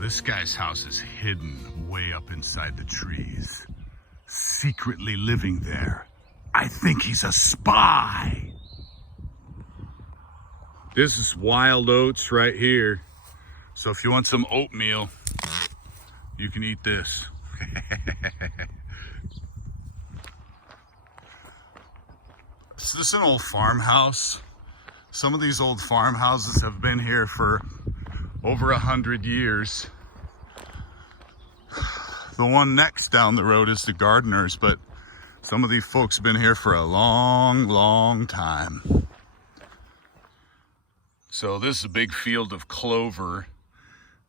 This guy's house is hidden way up inside the trees, secretly living there. I think he's a spy. This is wild oats right here. So if you want some oatmeal, you can eat this. So this is an old farmhouse. Some of these old farmhouses have been here for over 100 years. The one next down the road is the Gardners, but some of these folks have been here for a long, long time. So this is a big field of clover,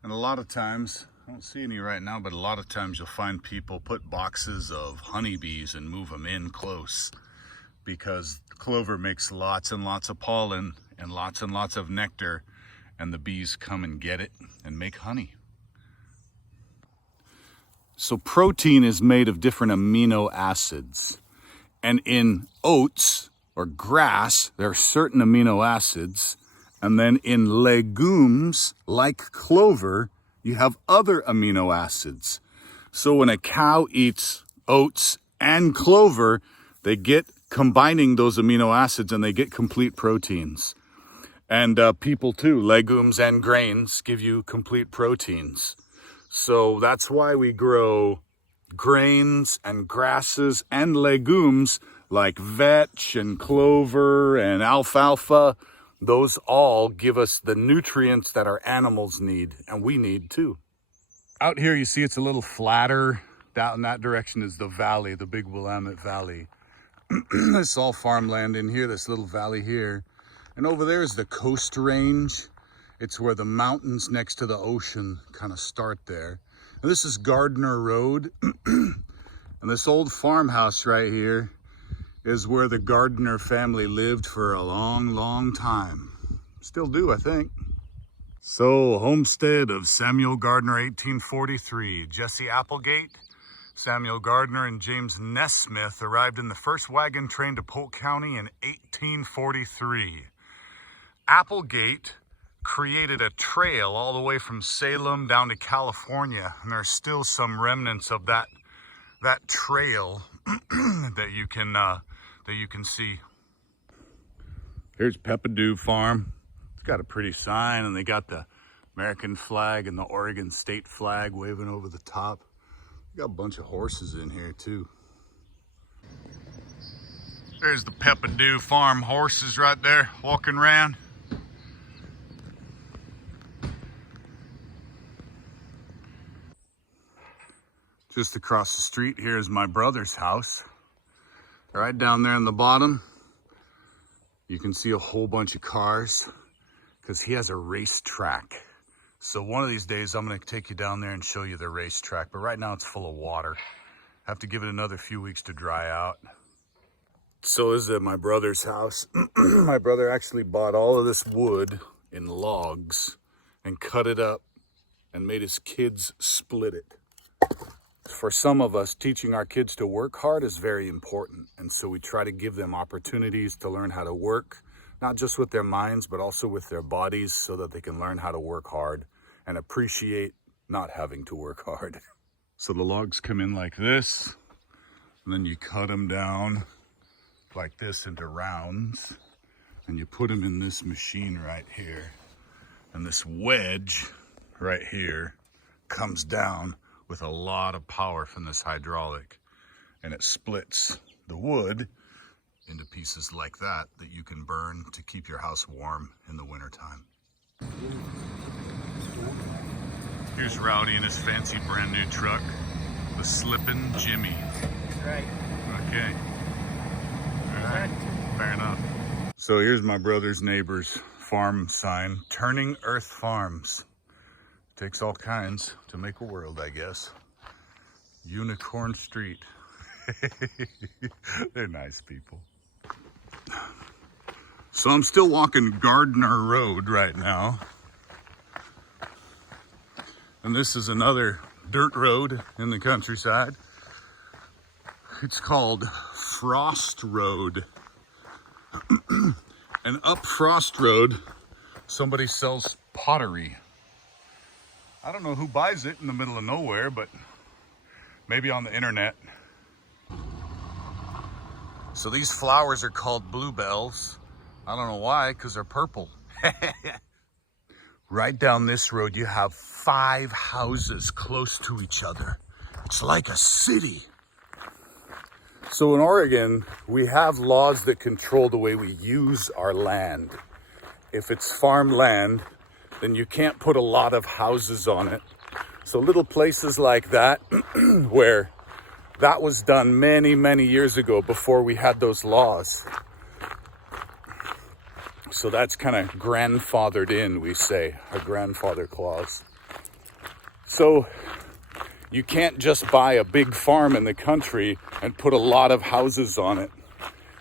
and a lot of times, I don't see any right now, but a lot of times you'll find people put boxes of honeybees and move them in close, because clover makes lots and lots of pollen and lots of nectar, and the bees come and get it and make honey. So protein is made of different amino acids, and in oats or grass there are certain amino acids, and then in legumes like clover you have other amino acids. So when a cow eats oats and clover, they get combining those amino acids and they get complete proteins. And people too, legumes and grains give you complete proteins. So that's why we grow grains and grasses and legumes like vetch and clover and alfalfa. Those all give us the nutrients that our animals need, and we need too. Out here you see it's a little flatter. Down in that direction is the valley, the big Willamette Valley. This is all farmland in here, this little valley here. And over there is the Coast Range. It's where the mountains next to the ocean kind of start there. And this is Gardner Road. And this old farmhouse right here is where the Gardner family lived for a long, long time. Still do, I think. So, homestead of Samuel Gardner, 1843. Jesse Applegate, Samuel Gardner, and James Nesmith arrived in the first wagon train to Polk County in 1843. Applegate created a trail all the way from Salem down to California, and there's still some remnants of that trail that you can see. Here's Peppadew Farm. It's got a pretty sign, and they got the American flag and the Oregon state flag waving over the top. Got a bunch of horses in here too. There's the Peppadew Farm horses right there walking around. Just across the street here is my brother's house. Right down there in the bottom, you can see a whole bunch of cars because he has a racetrack. So one of these days I'm going to take you down there and show you the racetrack, but right now it's full of water. Have to give it another few weeks to dry out. So this is at my brother's house. My brother actually bought all of this wood in logs and cut it up and made his kids split it. For some of us, teaching our kids to work hard is very important, and so we try to give them opportunities to learn how to work, not just with their minds, but also with their bodies, so that they can learn how to work hard and appreciate not having to work hard. So the logs come in like this, and then you cut them down like this into rounds, and you put them in this machine right here. And this wedge right here comes down with a lot of power from this hydraulic, and it splits the wood into pieces like that you can burn to keep your house warm in the wintertime. Here's Rowdy in his fancy brand new truck, the Slippin' Jimmy. Right. Okay. All right. Fair enough. So here's my brother's neighbor's farm sign, Turning Earth Farms. Takes all kinds to make a world, I guess. Unicorn Street. They're nice people. So I'm still walking Gardner Road right now. And this is another dirt road in the countryside. It's called Frost Road. And up Frost Road, somebody sells pottery. I don't know who buys it in the middle of nowhere, but maybe on the internet. So these flowers are called bluebells. I don't know why, because they're purple. Right down this road, you have 5 houses close to each other. It's like a city. So in Oregon, we have laws that control the way we use our land. If it's farmland, then you can't put a lot of houses on it. So little places like that, where that was done many, many years ago before we had those laws. So that's kind of grandfathered in, we say, a grandfather clause. So you can't just buy a big farm in the country and put a lot of houses on it.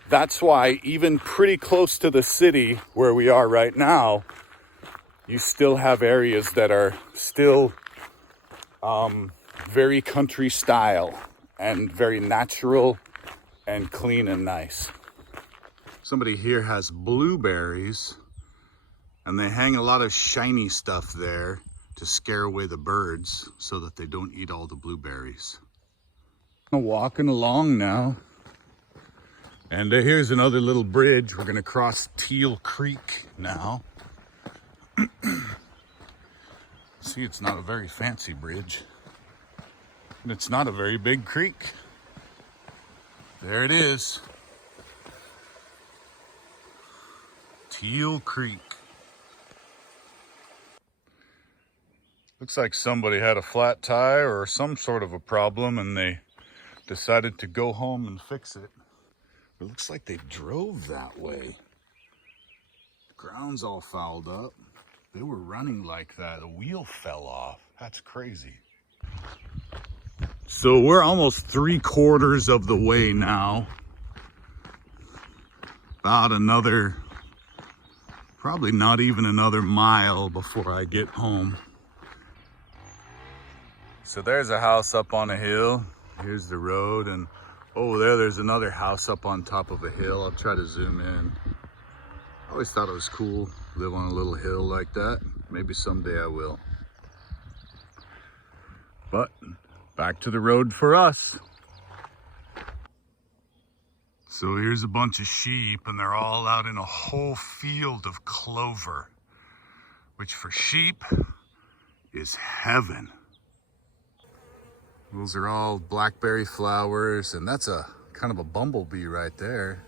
That's why even pretty close to the city where we are right now, you still have areas that are still very country style and very natural and clean and nice. Somebody here has blueberries, and they hang a lot of shiny stuff there to scare away the birds so that they don't eat all the blueberries. I'm walking along now, and here's another little bridge. We're gonna cross Teal Creek now. See, it's not a very fancy bridge, and it's not a very big creek. There it is. Teal Creek. Looks like somebody had a flat tire or some sort of a problem and they decided to go home and fix it. It looks like they drove that way. The ground's all fouled up. They were running like that. A wheel fell off. That's crazy. So we're almost 3/4 of the way now. About another, probably not even another mile before I get home. So there's a house up on a hill. Here's the road, and over there's another house up on top of a hill. I'll try to zoom in. I always thought it was cool, live on a little hill like that. Maybe someday I will. But back to the road for us. So here's a bunch of sheep, and they're all out in a whole field of clover, which for sheep is heaven. Those are all blackberry flowers, and that's a kind of a bumblebee right there.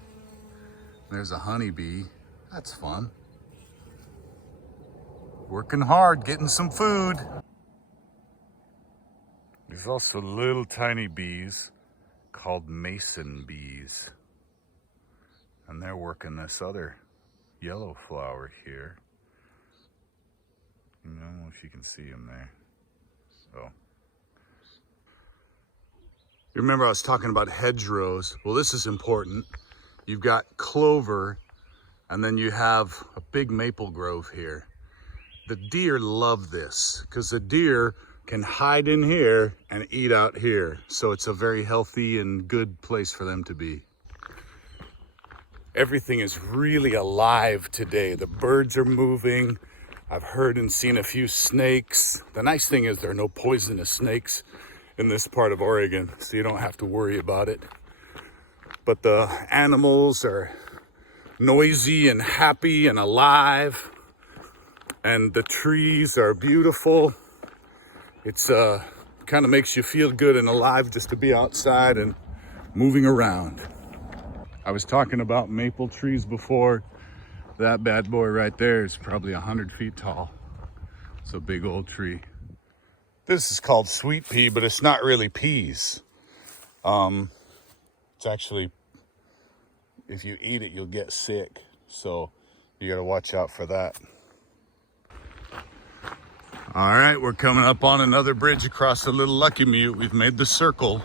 There's a honeybee. That's fun. Working hard, getting some food. There's also little tiny bees called mason bees. And they're working this other yellow flower here. I don't know if you can see them there. So, you remember I was talking about hedgerows? Well, this is important. You've got clover, and then you have a big maple grove here. The deer love this because the deer can hide in here and eat out here. So it's a very healthy and good place for them to be. Everything is really alive today. The birds are moving. I've heard and seen a few snakes. The nice thing is there are no poisonous snakes in this part of Oregon, so you don't have to worry about it. But the animals are noisy and happy and alive, and the trees are beautiful. It's kind of makes you feel good and alive just to be outside and moving around. I was talking about maple trees before. That bad boy right there is probably 100 feet tall. It's a big old tree. This is called sweet pea, but it's not really peas. It's actually, if you eat it, you'll get sick. So you gotta watch out for that. All right, we're coming up on another bridge across the Little Lucky Mute. We've made the circle.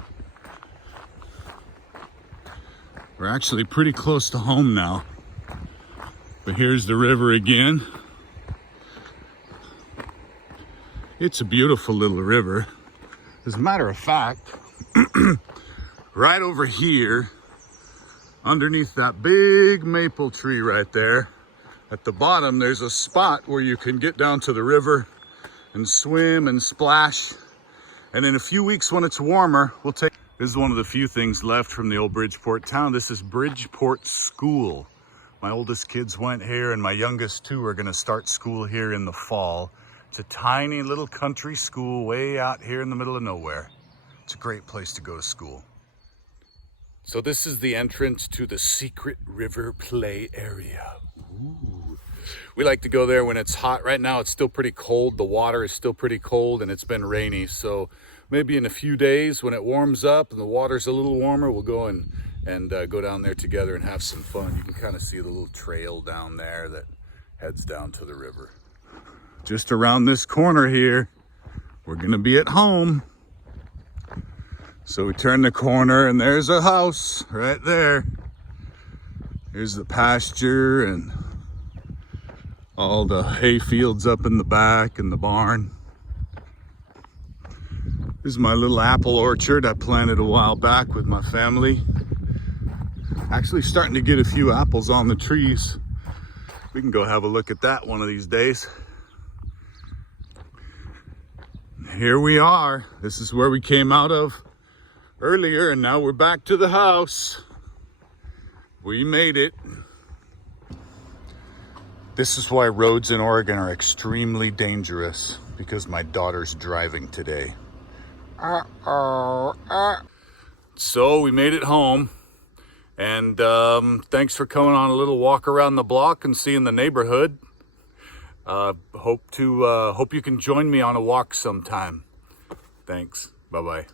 We're actually pretty close to home now. But here's the river again. It's a beautiful little river. As a matter of fact, right over here, underneath that big maple tree right there, at the bottom, there's a spot where you can get down to the river and swim and splash. And in a few weeks when it's warmer, we'll take, this is one of the few things left from the old Bridgeport town. This is Bridgeport School. My oldest kids went here and my youngest two are gonna start school here in the fall. It's a tiny little country school way out here in the middle of nowhere. It's a great place to go to school. So this is the entrance to the Secret River Play Area. Ooh. We like to go there when it's hot. Right now it's still pretty cold. The water is still pretty cold and it's been rainy. So maybe in a few days when it warms up and the water's a little warmer, we'll go and go down there together and have some fun. You can kind of see the little trail down there that heads down to the river. Just around this corner here, we're gonna be at home. So we turn the corner and there's a house right there. Here's the pasture and all the hay fields up in the back and the barn. This is my little apple orchard I planted a while back with my family. Actually starting to get a few apples on the trees. We can go have a look at that one of these days. Here we are. This is where we came out of earlier, and now we're back to the house. We made it. This is why roads in Oregon are extremely dangerous, because my daughter's driving today. So we made it home, and thanks for coming on a little walk around the block and seeing the neighborhood. Hope you can join me on a walk sometime. Thanks. Bye-bye.